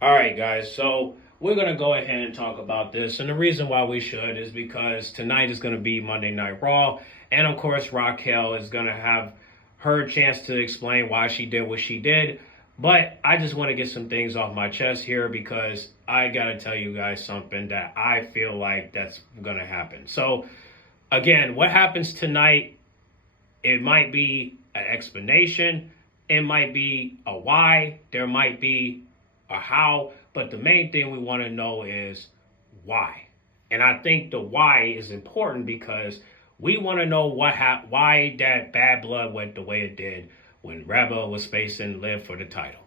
All right, guys. So we're going to go ahead and talk about this. And the reason why we should is because tonight is going to be Monday Night Raw. And of course, Raquel is going to have her chance to explain why she did what she did. But I just want to get some things off my chest here because I got to tell you guys something that I feel like that's going to happen. So, again, what happens tonight, it might be an explanation, it might be a why, there might be a how, but the main thing we want to know is why. And I think the why is important because we want to know why that bad blood went the way it did when Rebel was facing Liv for the title.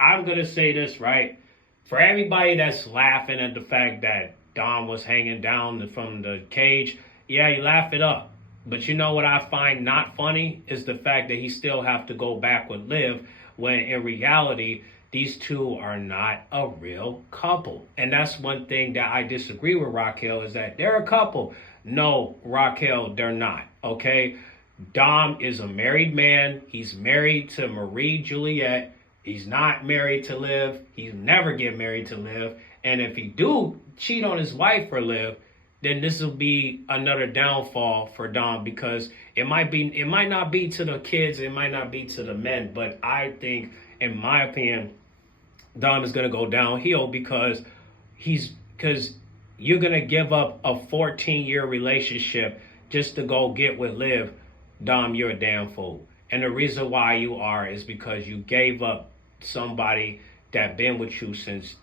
I'm gonna say this right for everybody that's laughing at the fact that Dom was hanging down from the cage. Yeah, you laugh it up. But you know what I find not funny is the fact that he still have to go back with Liv when in reality these two are not a real couple. And that's one thing that I disagree with Raquel is that they're a couple. No, Raquel, they're not. Okay? Dom is a married man. He's married to Marie Juliet. He's not married to Liv. He'll never get married to Liv. And if he do cheat on his wife for Liv, then this will be another downfall for Dom because it might not be to the kids, it might not be to the men, but I think, in my opinion, Dom is gonna go downhill because you're gonna give up a 14-year relationship just to go get with Liv. Dom, you're a damn fool. And the reason why you are is because you gave up somebody that been with you since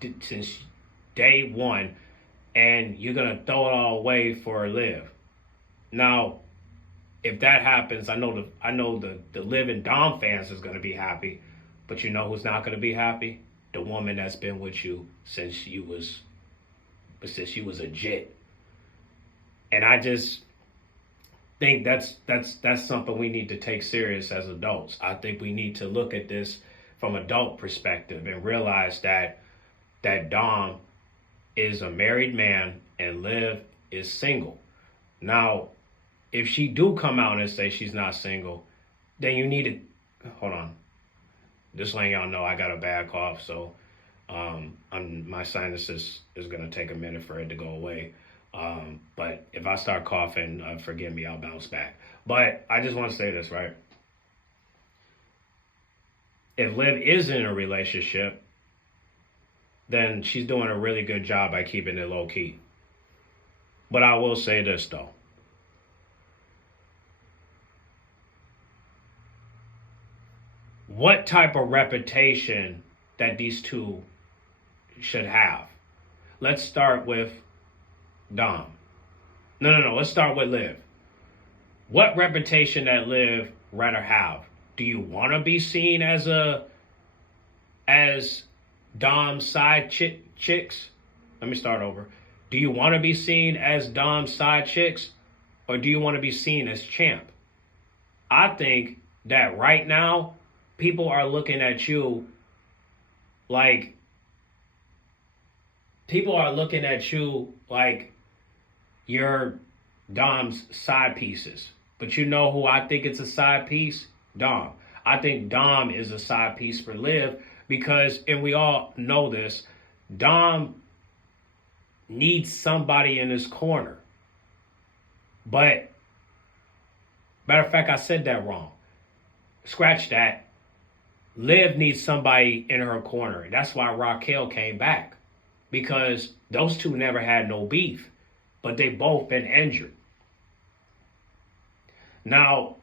day one, and you're gonna throw it all away for Liv. Now, if that happens, I know the Liv and Dom fans is gonna be happy, but you know who's not gonna be happy? The woman that's been with you since you was a jit. And I just think that's something we need to take serious as adults. I think we need to look at this from adult perspective and realize that Dom is a married man and Liv is single. Now, if she do come out and say she's not single, then you need to hold on. Just letting y'all know I got a bad cough, so my sinuses is gonna take a minute for it to go away. But if I start coughing, forgive me, I'll bounce back. But I just want to say this, right? If Liv is in a relationship, then she's doing a really good job by keeping it low key. But I will say this though. What type of reputation that these two should have? Let's start with Dom. No. Let's start with Liv. What reputation that Liv rather have? Do you want to be seen as Dom's side chicks? Let me start over. Do you want to be seen as Dom's side chicks, or do you want to be seen as champ? I think that right now people are looking at you like you're Dom's side pieces. But you know who I think it's a side piece? Dom. I think Dom is a side piece for Liv because, and we all know this, Dom needs somebody in his corner. But, matter of fact, I said that wrong. Scratch that. Liv needs somebody in her corner. That's why Raquel came back. Because those two never had no beef. But they both been injured. Now,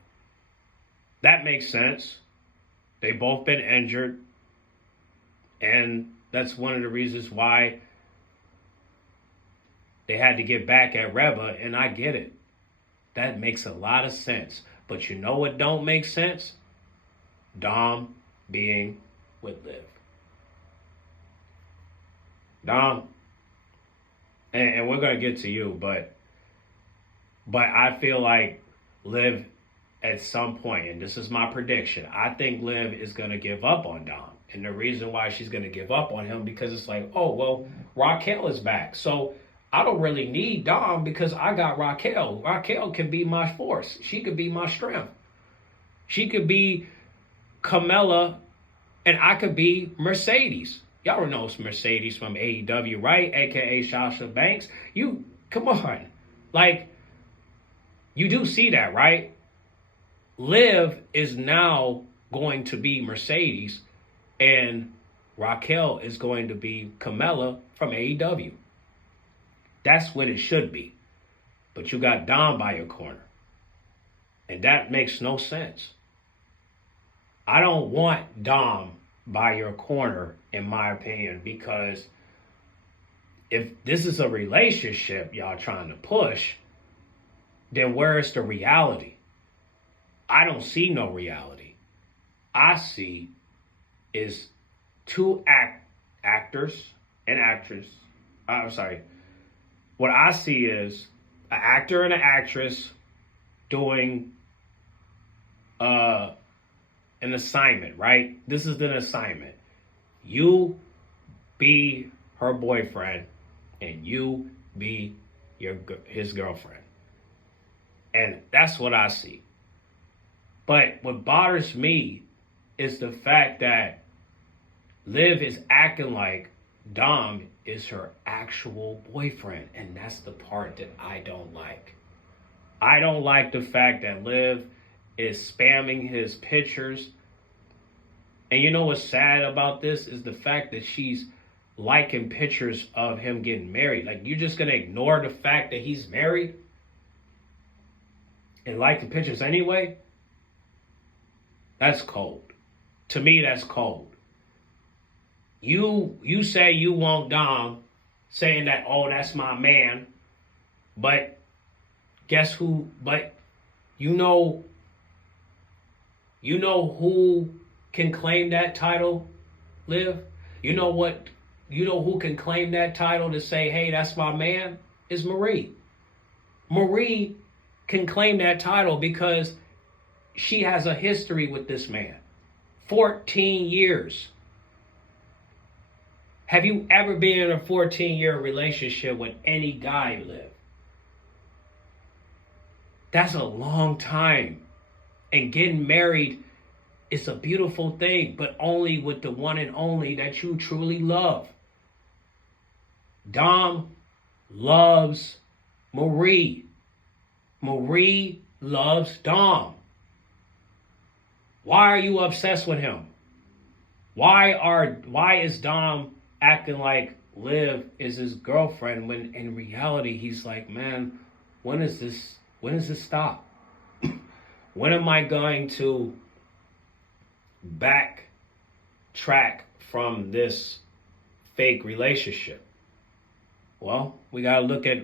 that makes sense. They both been injured. And that's one of the reasons why they had to get back at Reba, and I get it. That makes a lot of sense. But you know what don't make sense? Dom being with Liv. Dom, and we're gonna get to you, but I feel like Liv at some point, and this is my prediction, I think Liv is gonna give up on Dom. And the reason why she's gonna give up on him because it's like, oh well, Raquel is back. So I don't really need Dom because I got Raquel. Raquel can be my force. She could be my strength. She could be Carmella and I could be Mercedes. Y'all know it's Mercedes from AEW, right? AKA Sasha Banks. You, come on. Like, you do see that, right? Liv is now going to be Mercedes, and Raquel is going to be Carmella from AEW. That's what it should be. But you got Dom by your corner. And that makes no sense. I don't want Dom by your corner, in my opinion, because if this is a relationship y'all trying to push, then where's the reality? I don't see no reality. I see is two actors and actress. I'm sorry. What I see is an actor and an actress doing an assignment, right? This is an assignment. You be her boyfriend and you be his girlfriend. And that's what I see. But what bothers me is the fact that Liv is acting like Dom is her actual boyfriend. And that's the part that I don't like. I don't like the fact that Liv is spamming his pictures. And you know what's sad about this is the fact that she's liking pictures of him getting married. Like, you're just going to ignore the fact that he's married and like the pictures anyway? That's cold. To me, that's cold. You say you want Dom, saying that, oh, that's my man. But guess who? But you know who can claim that title, Liv? You know who can claim that title to say, hey, that's my man? Is Marie. Marie can claim that title because she has a history with this man. 14 years. Have you ever been in a 14-year relationship with any guy, Liv? That's a long time. And getting married is a beautiful thing, but only with the one and only that you truly love. Dom loves Marie. Marie loves Dom. Why are you obsessed with him? Why is Dom acting like Liv is his girlfriend when in reality he's like, man, when does this stop? When am I going to backtrack from this fake relationship? Well, we got to look at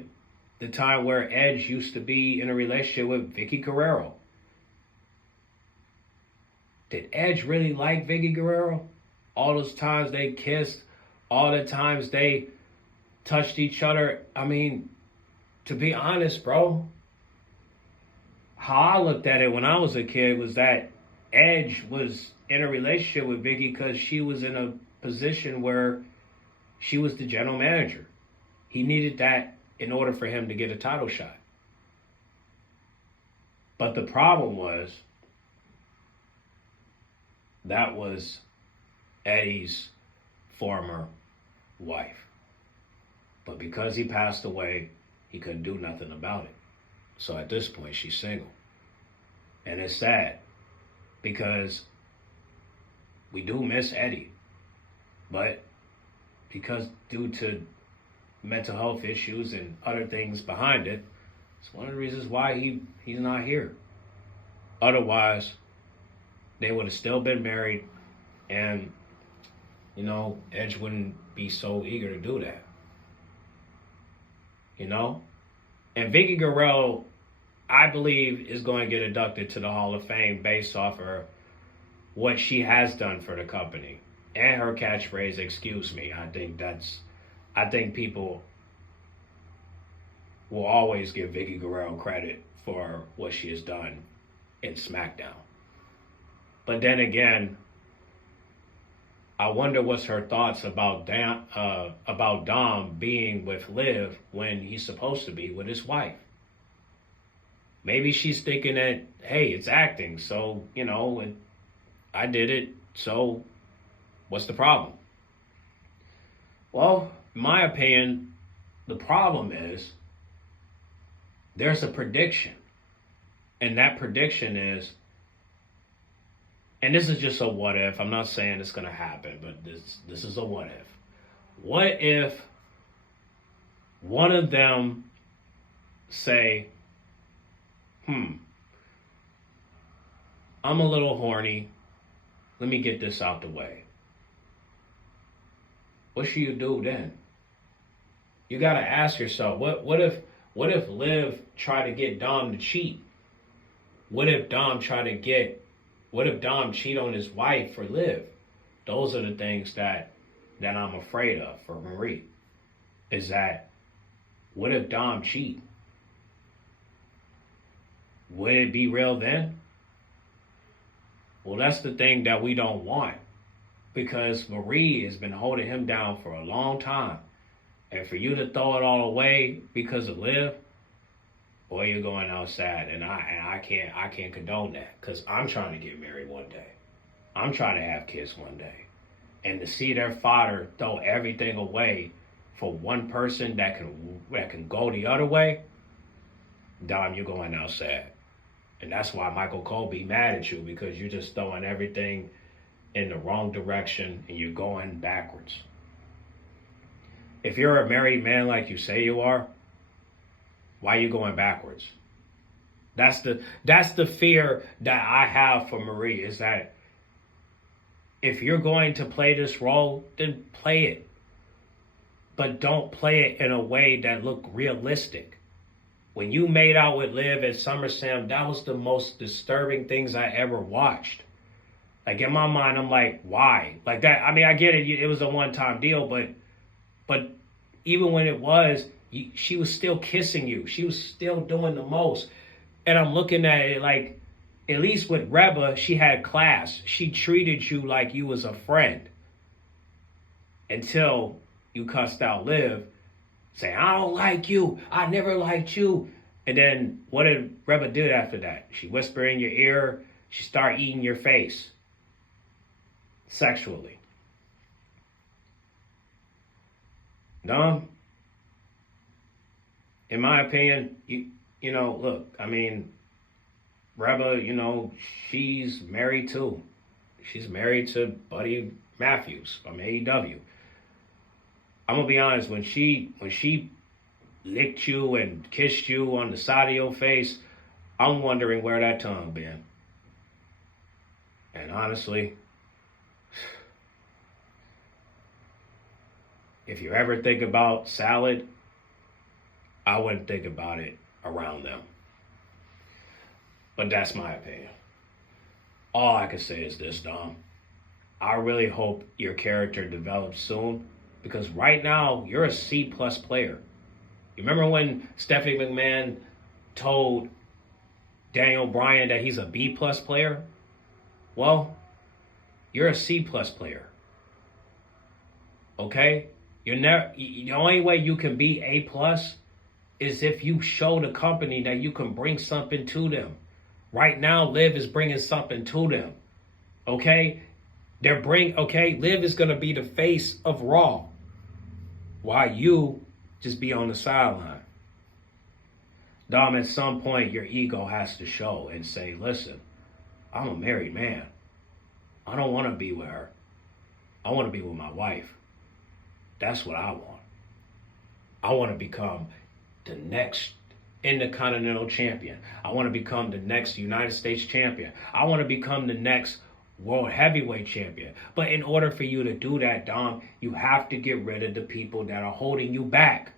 the time where Edge used to be in a relationship with Vicky Guerrero. Did Edge really like Vicky Guerrero? All those times they kissed, all the times they touched each other. I mean, to be honest, bro, how I looked at it when I was a kid was that Edge was in a relationship with Vicky because she was in a position where she was the general manager. He needed that in order for him to get a title shot. But the problem was that was Eddie's former wife. But because he passed away, he couldn't do nothing about it. So at this point, she's single. And it's sad because we do miss Eddie. But because due to mental health issues and other things behind it, it's one of the reasons why he's not here. Otherwise, they would have still been married, and, you know, Edge wouldn't be so eager to do that. You know? And Vicky Guerrero, I believe, is going to get inducted to the Hall of Fame based off of what she has done for the company. And her catchphrase, excuse me. I think people will always give Vicky Guerrero credit for what she has done in SmackDown. But then again, I wonder what's her thoughts about Dom being with Liv when he's supposed to be with his wife. Maybe she's thinking that, hey, it's acting, so, I did it, so what's the problem? Well, in my opinion, the problem is there's a prediction. And that prediction is, and this is just a what if. I'm not saying it's going to happen, but this is a what if. What if one of them say, I'm a little horny. Let me get this out the way. What should you do then? You got to ask yourself, what if Liv tried to get Dom to cheat? What if Dom cheat on his wife for Liv? Those are the things that I'm afraid of for Marie. Is that, what if Dom cheat? Would it be real then? Well, that's the thing that we don't want, because Marie has been holding him down for a long time. And for you to throw it all away because of Liv, boy, you're going out sad. And I can't condone that, because I'm trying to get married one day. I'm trying to have kids one day. And to see their father throw everything away for one person that can go the other way, Dom, you're going out sad. And that's why Michael Cole be mad at you, because you're just throwing everything in the wrong direction and you're going backwards. If you're a married man like you say you are, why are you going backwards? That's the fear that I have for Marie, is that if you're going to play this role, then play it. But don't play it in a way that look realistic. When you made out with Liv at SummerSlam, that was the most disturbing things I ever watched. Like, in my mind, I'm like, why? Like that, I mean, I get it. It was a one-time deal, but even when it was, she was still kissing you. She was still doing the most. And I'm looking at it like, at least with Reba, she had class. She treated you like you was a friend. Until you cussed out Liv, saying, I don't like you. I never liked you. And then what did Reba do after that? She whispered in your ear. She started eating your face. Sexually. Dom, in my opinion, you know, look, I mean, Reba, you know, she's married too. She's married to Buddy Matthews from AEW. I'm gonna be honest, when she licked you and kissed you on the side of your face, I'm wondering where that tongue been. And honestly, if you ever think about salad, I wouldn't think about it around them. But that's my opinion. All I can say is this, Dom. I really hope your character develops soon, because right now you're a C+ player. You remember when Stephanie McMahon told Daniel Bryan that he's a B+ player? Well, you're a C+ player. Okay? The only way you can be A+ is if you show the company that you can bring something to them. Right now, Liv is bringing something to them. Okay? Liv is going to be the face of Raw, while you just be on the sideline. Dom, at some point, your ego has to show and say, listen, I'm a married man. I don't want to be with her. I want to be with my wife. That's what I want. I want to become the next Intercontinental Champion. I want to become the next United States Champion. I want to become the next World Heavyweight Champion. But in order for you to do that, Dom, you have to get rid of the people that are holding you back.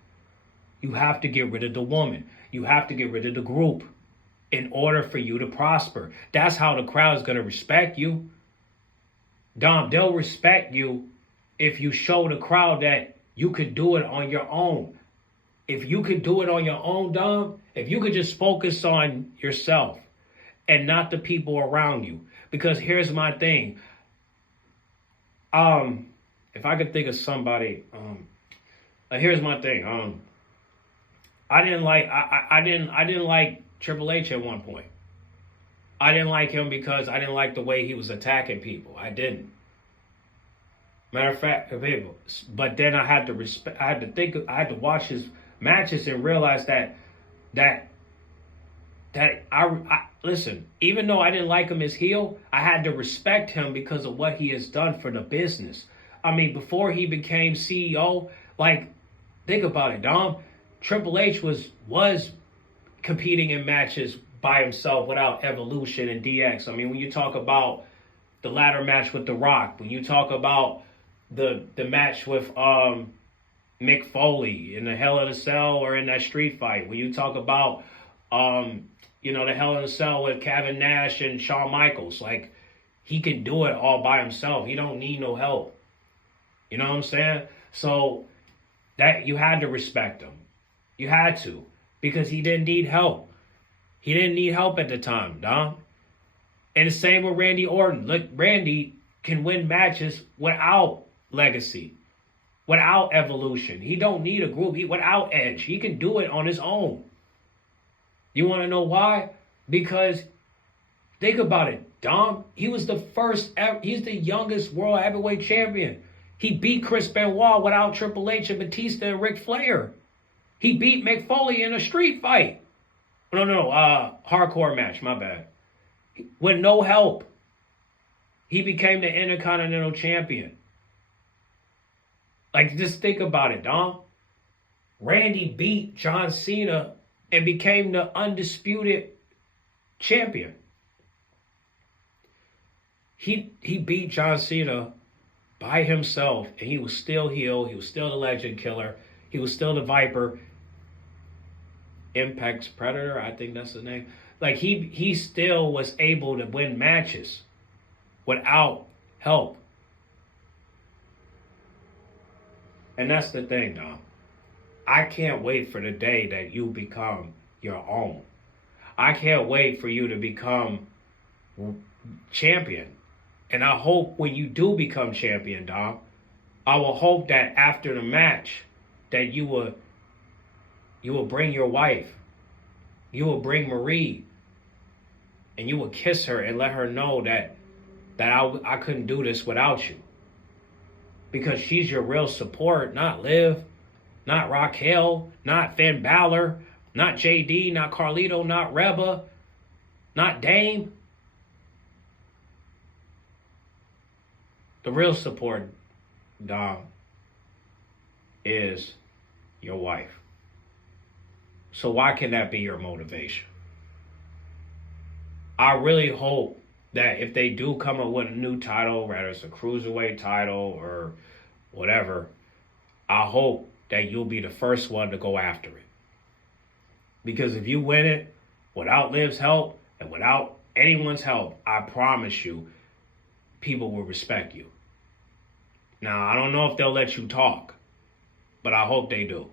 You have to get rid of the woman. You have to get rid of the group in order for you to prosper. That's how the crowd is going to respect you. Dom, they'll respect you if you show the crowd that you could do it on your own. If you could do it on your own, Dom, if you could just focus on yourself and not the people around you. Because here's my thing. If I could think of somebody, here's my thing. I didn't like Triple H at one point. I didn't like him because I didn't like the way he was attacking people. I didn't. Matter of fact, but then I had to respect. I had to watch his matches and realize that I listen. Even though I didn't like him as heel, I had to respect him because of what he has done for the business. I mean, before he became CEO, like think about it, Dom. Triple H was competing in matches by himself without Evolution and DX. I mean, when you talk about the ladder match with The Rock, when you talk about the match with Mick Foley in the Hell in a Cell or in that street fight, when you talk about the Hell in a Cell with Kevin Nash and Shawn Michaels, like he can do it all by himself. He don't need no help. You know what I'm saying? So that you had to respect him. You had to, because he didn't need help. He didn't need help at the time, Dom. And the same with Randy Orton. Look, Randy can win matches without Legacy, without Evolution. He don't need a group. Without Edge, he can do it on his own. You want to know why? Because think about it, Dom. He was the first ever. He's the youngest world heavyweight champion. He beat Chris Benoit without Triple H and Batista and Ric Flair. He beat Mick Foley in a street fight. No, hardcore match, my bad. With no help. He became the Intercontinental Champion. Like, just think about it, Dom. Randy beat John Cena and became the undisputed champion. He beat John Cena by himself, and he was still heel. He was still the Legend Killer. He was still the Viper. Impact's Predator, I think that's his name. Like, he still was able to win matches without help. And that's the thing, Dom. I can't wait for the day that you become your own. I can't wait for you to become champion. And I hope when you do become champion, Dom, I will hope that after the match that you will bring your wife. You will bring Marie. And you will kiss her and let her know that I couldn't do this without you. Because she's your real support, not Liv, not Raquel, not Finn Balor, not JD, not Carlito, not Reba, not Dame. The real support, Dom, is your wife. So why can that be your motivation? I really hope that if they do come up with a new title, whether it's a cruiserweight title or whatever, I hope that you'll be the first one to go after it. Because if you win it without Liv's help and without anyone's help, I promise you, people will respect you. Now, I don't know if they'll let you talk, but I hope they do.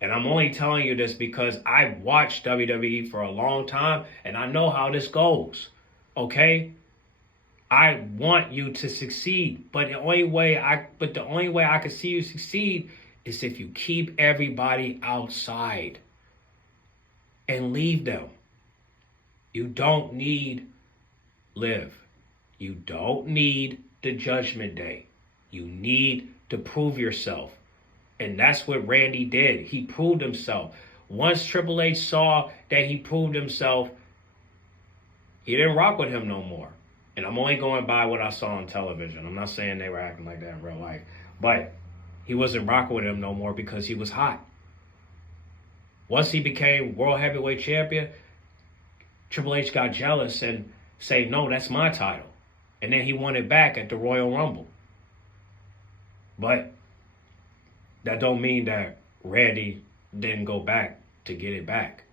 And I'm only telling you this because I've watched WWE for a long time and I know how this goes. Okay? I want you to succeed, but the only way I can see you succeed is if you keep everybody outside and leave them. You don't need Liv. You don't need the Judgment Day. You need to prove yourself. And that's what Randy did. He proved himself. Once Triple H saw that he proved himself, he didn't rock with him no more. And I'm only going by what I saw on television. I'm not saying they were acting like that in real life. But he wasn't rocking with him no more because he was hot. Once he became World Heavyweight Champion, Triple H got jealous and said, no, that's my title. And then he won it back at the Royal Rumble. But that don't mean that Randy didn't go back to get it back.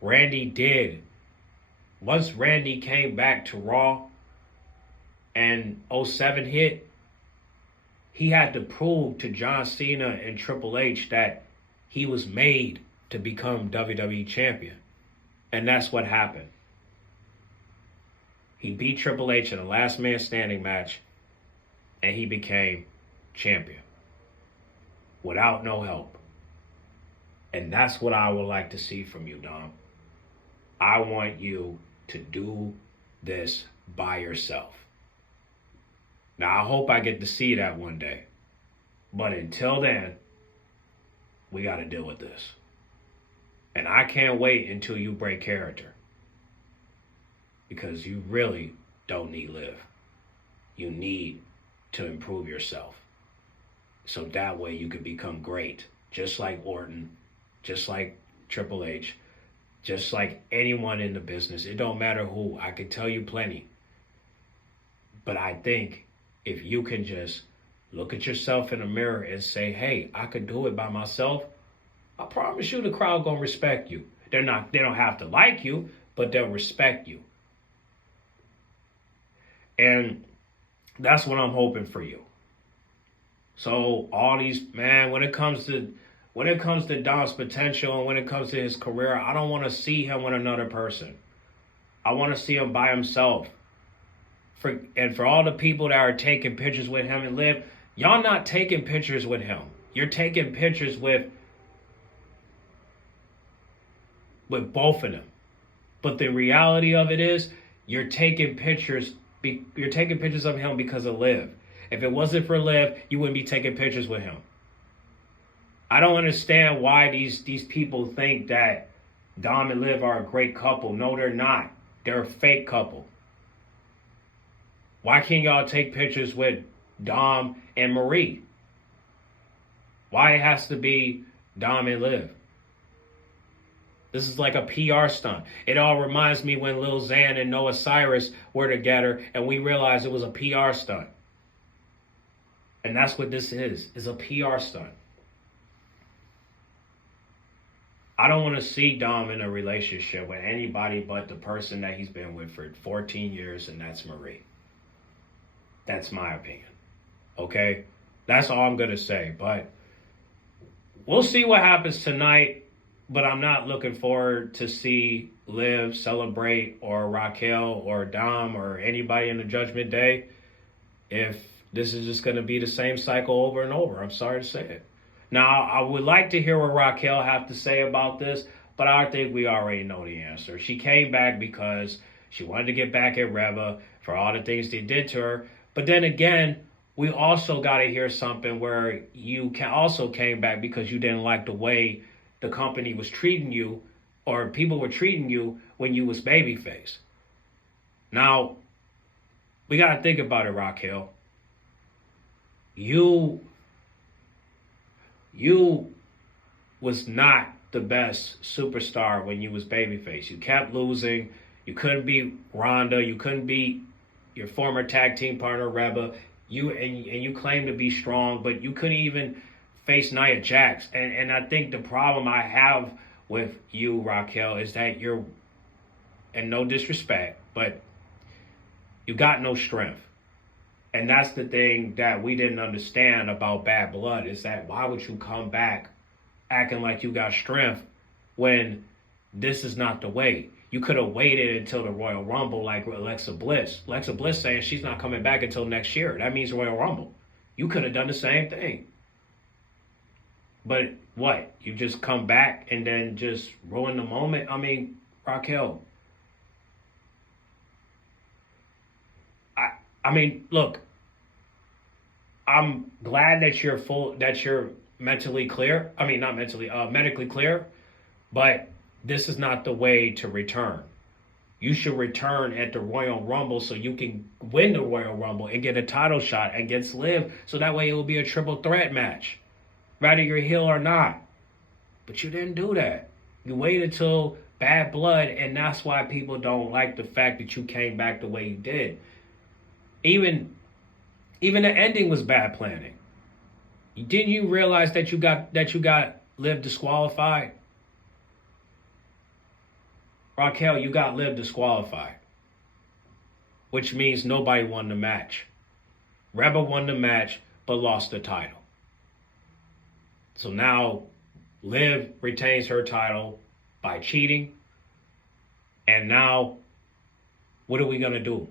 Randy did. Once Randy came back to Raw and 07 hit, he had to prove to John Cena and Triple H that he was made to become WWE Champion. And that's what happened. He beat Triple H in a last man standing match and he became champion without no help. And that's what I would like to see from you, Dom. I want you to do this by yourself. Now, I hope I get to see that one day. But until then, we got to deal with this. And I can't wait until you break character. Because you really don't need Liv. You need to improve yourself. So that way you can become great. Just like Orton, just like Triple H, just like anyone in the business. It don't matter who. I can tell you plenty. But I think if you can just look at yourself in the mirror and say, hey, I could do it by myself, I promise you the crowd gonna respect you. They don't have to like you, but they'll respect you. And that's what I'm hoping for you. So all these, man, when it comes to Dom's potential and when it comes to his career, I don't want to see him with another person. I want to see him by himself. For all the people that are taking pictures with him and Liv, y'all not taking pictures with him. You're taking pictures with both of them. But the reality of it is, you're taking pictures of him because of Liv. If it wasn't for Liv, you wouldn't be taking pictures with him. I don't understand why these people think that Dom and Liv are a great couple. No, they're not. They're a fake couple. Why can't y'all take pictures with Dom and Marie? Why it has to be Dom and Liv? This is like a PR stunt. It all reminds me when Lil Xan and Noah Cyrus were together and we realized it was a PR stunt. And that's what this is a PR stunt. I don't want to see Dom in a relationship with anybody but the person that he's been with for 14 years, and that's Marie. That's my opinion. Okay? That's all I'm going to say. But we'll see what happens tonight. But I'm not looking forward to see Liv celebrate or Raquel or Dom or anybody in the Judgment Day if this is just going to be the same cycle over and over. I'm sorry to say it. Now, I would like to hear what Raquel have to say about this, but I think we already know the answer. She came back because she wanted to get back at Reva for all the things they did to her. But then again, we also got to hear something where you also came back because you didn't like the way the company was treating you or people were treating you when you was babyface. Now, we got to think about it, Raquel. You was not the best superstar when you was babyface. You kept losing. You couldn't beat Ronda. You couldn't beat your former tag team partner, Reba. You claimed to be strong, but you couldn't even face Nia Jax. And I think the problem I have with you, Raquel, is that you're, and no disrespect, but you got no strength. And that's the thing that we didn't understand about Bad Blood, is that why would you come back acting like you got strength when this is not the way? You could have waited until the Royal Rumble like Alexa Bliss. Alexa Bliss saying she's not coming back until next year. That means Royal Rumble. You could have done the same thing. But what? You just come back and then just ruin the moment? I mean, Raquel. I mean, look, I'm glad that you're mentally clear. I mean, not mentally, medically clear, but this is not the way to return. You should return at the Royal Rumble so you can win the Royal Rumble and get a title shot against Liv, so that way it will be a triple threat match, whether you're heel or not. But you didn't do that. You waited till Bad Blood, and that's why people don't like the fact that you came back the way you did. Even the ending was bad planning. Didn't you realize that you got Liv disqualified? Raquel, you got Liv disqualified, which means nobody won the match. Reba won the match, but lost the title. So now Liv retains her title by cheating. And now, what are we going to do?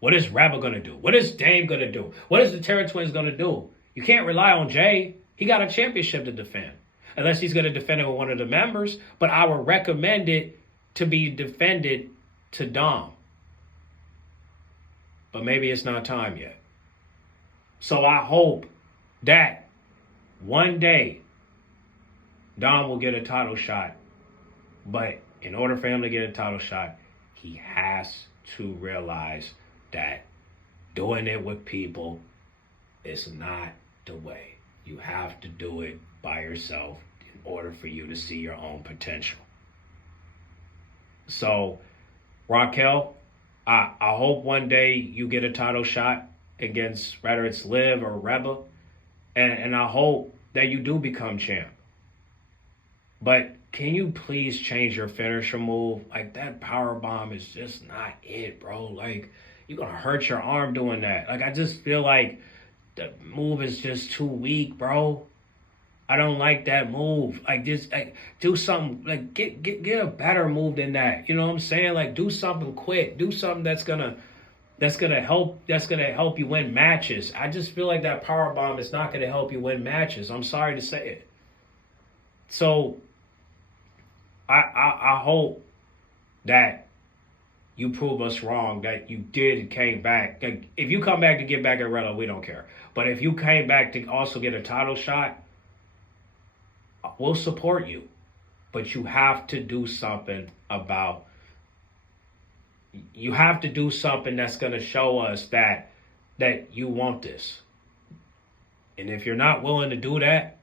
What is Reba going to do? What is Dame going to do? What is the Terror Twins going to do? You can't rely on Jay. He got a championship to defend. Unless he's going to defend it with one of the members. But I would recommend it to be defended to Dom. But maybe it's not time yet. So I hope that one day Dom will get a title shot. But in order for him to get a title shot, he has to realize that doing it with people is not the way. You have to do it by yourself in order for you to see your own potential. So, Raquel, I hope one day you get a title shot against whether it's Liv or Rhea, and I hope that you do become champ. But can you please change your finisher move? Like, that power bomb is just not it, bro. Like, you're gonna hurt your arm doing that. Like, I just feel like the move is just too weak, bro. I don't like that move. Like, just like do something. Like, get a better move than that. You know what I'm saying? Like, do something quick. Do something that's gonna help you win matches. I just feel like that power bomb is not gonna help you win matches. I'm sorry to say it. So I hope that you prove us wrong, that you did came back. Like, if you come back to get back at Rhea, we don't care. But if you came back to also get a title shot, we'll support you. But you have to do something that's going to show us that you want this. And if you're not willing to do that,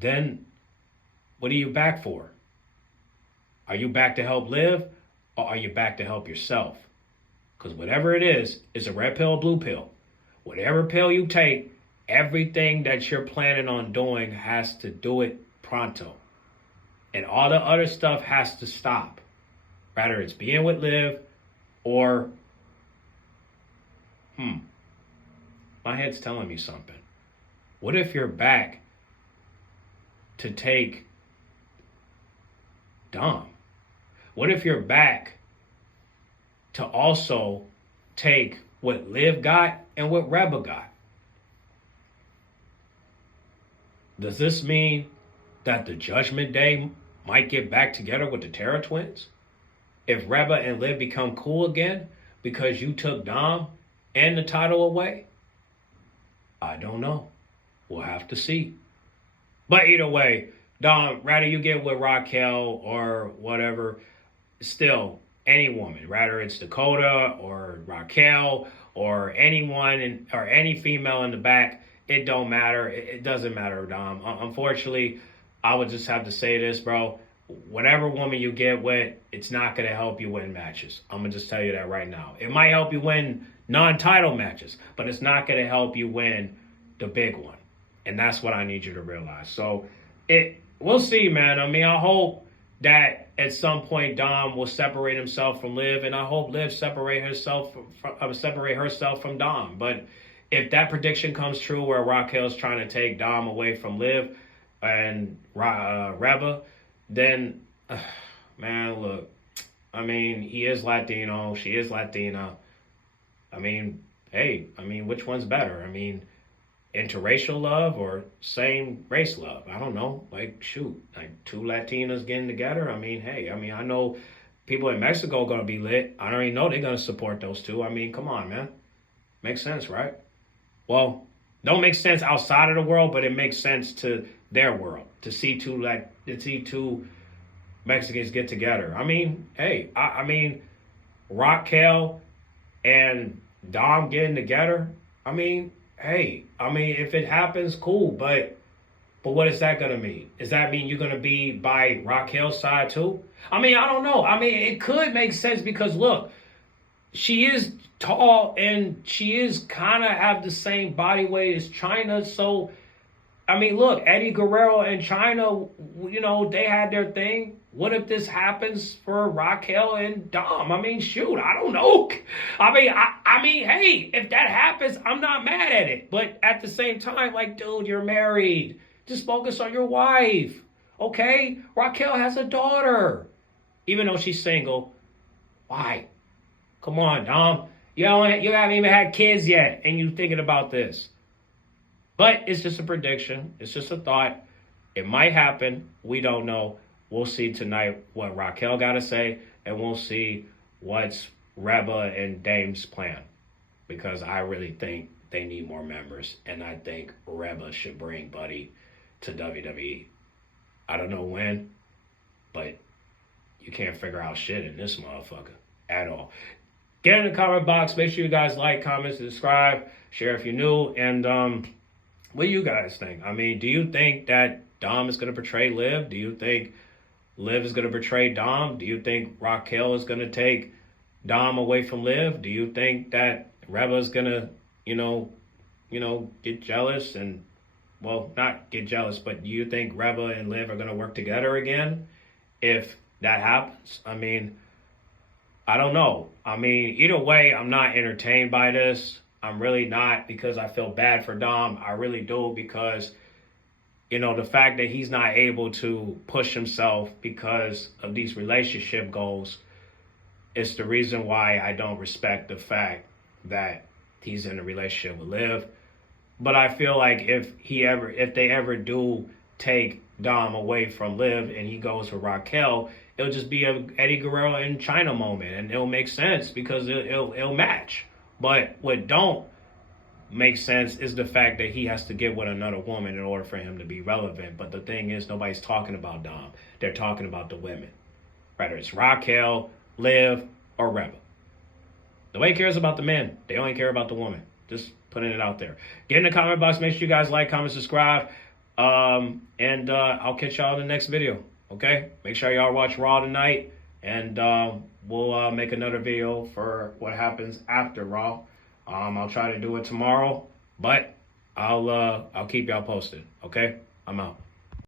then what are you back for? Are you back to help Liv, or are you back to help yourself? Because whatever it is a red pill or blue pill. Whatever pill you take, everything that you're planning on doing has to do it pronto. And all the other stuff has to stop. Whether it's being with Liv or, my head's telling me something. What if you're back to take Dom? What if you're back to also take what Liv got and what Rhea got? Does this mean that the Judgment Day might get back together with the Terra Twins? If Rhea and Liv become cool again because you took Dom and the title away? I don't know. We'll have to see. But either way, Dom, rather you get with Raquel or whatever, still, any woman, rather it's Dakota or Raquel or anyone or any female in the back, it don't matter. It doesn't matter, Dom. Unfortunately, I would just have to say this, bro. Whatever woman you get with, it's not going to help you win matches. I'm going to just tell you that right now. It might help you win non-title matches, but it's not going to help you win the big one. And that's what I need you to realize. So we'll see, man. I mean, I hope that at some point Dom will separate himself from Liv, and I hope Liv separate herself from Dom. But if that prediction comes true, where Raquel's trying to take Dom away from Liv and Rhea, then man, look, I mean, he is Latino, she is Latina. I mean, hey, which one's better? I mean, interracial love or same race love? I don't know. Like, shoot, like two Latinas getting together. I mean, hey, I know people in Mexico are going to be lit. I already know they're going to support those two. I mean, come on, man. Makes sense, right? Well, don't make sense outside of the world, but it makes sense to their world to see two Mexicans get together. I mean, hey, I mean, Raquel and Dom getting together. I mean, hey, if it happens, cool. But what is that going to mean? Does that mean you're going to be by Raquel's side too? I mean, I don't know. I mean, it could make sense because, look, she is tall and she is kind of have the same body weight as China. So, I mean, look, Eddie Guerrero and China, you know, they had their thing. What if this happens for Raquel and Dom? I mean, shoot, I don't know. I mean, hey, if that happens, I'm not mad at it. But at the same time, like, dude, you're married. Just focus on your wife, okay? Raquel has a daughter, even though she's single. Why? Come on, Dom. You haven't even had kids yet, and you're thinking about this. But it's just a prediction. It's just a thought. It might happen. We don't know. We'll see tonight what Raquel got to say, and we'll see what's Rhea and Dame's plan. Because I really think they need more members. And I think Reba should bring Buddy to WWE. I don't know when, but you can't figure out shit in this motherfucker at all. Get in the comment box. Make sure you guys like, comment, subscribe, share if you're new. And what do you guys think? I mean, do you think that Dom is going to betray Liv? Do you think Liv is going to betray Dom? Do you think Raquel is going to take Dom away from Liv? Do you think that Reba is going to, get jealous and, well, not get jealous, but do you think Reba and Liv are going to work together again if that happens? I mean, I don't know. I mean, either way, I'm not entertained by this. I'm really not, because I feel bad for Dom. I really do, because, the fact that he's not able to push himself because of these relationship goals is the reason why I don't respect the fact that he's in a relationship with Liv. But I feel like if they ever do take Dom away from Liv and he goes with Raquel, it'll just be a Eddie Guerrero and China moment, and it'll make sense because it'll match. But what don't make sense is the fact that he has to get with another woman in order for him to be relevant. But the thing is, nobody's talking about Dom. They're talking about the women, whether it's Raquel, Liv, or Reba. Nobody cares about the men. They only care about the woman. Just putting it out there. Get in the comment box. Make sure you guys like, comment, subscribe. And I'll catch y'all in the next video. Okay? Make sure y'all watch Raw tonight. And we'll make another video for what happens after Raw. I'll try to do it tomorrow. But I'll keep y'all posted. Okay? I'm out.